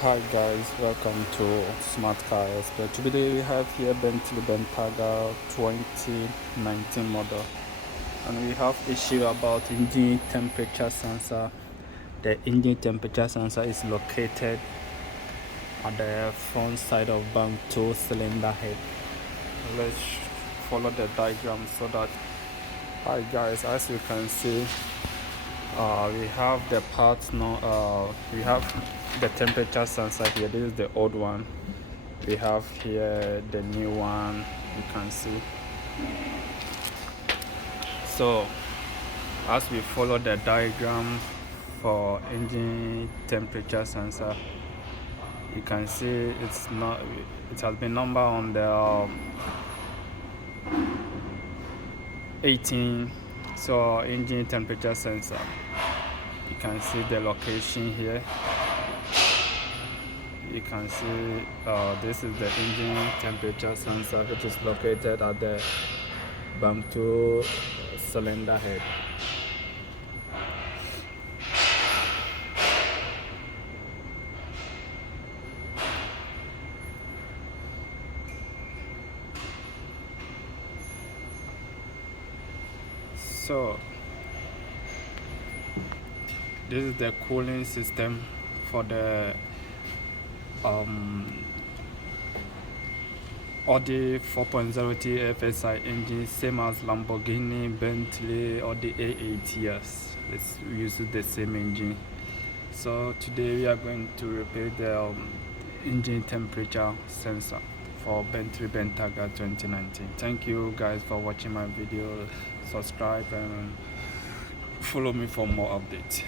Hi guys, welcome to Smart Car Expert. Today we have here Bentley Bentayga 2019 model, and we have issue about engine temperature sensor. The engine temperature sensor is located at the front side of bank 2 cylinder head. Let's follow the diagram so that. Hi guys, as you can see, we have the parts now. We have the temperature sensor here. This is the old one. We have here the new one, you can see. So as we follow the diagram for engine temperature sensor, you can see it has been numbered on the 18. So engine temperature sensor, you can see the location here. You can see this is the engine temperature sensor, which is located at the bank 2 cylinder head. So this is the cooling system for the Audi 4.0T FSI engine, same as Lamborghini, Bentley, or the A8s. It uses the same engine. So today we are going to repair the engine temperature sensor for Bentley Bentayga 2019. Thank you guys for watching my video. Subscribe and follow me for more updates.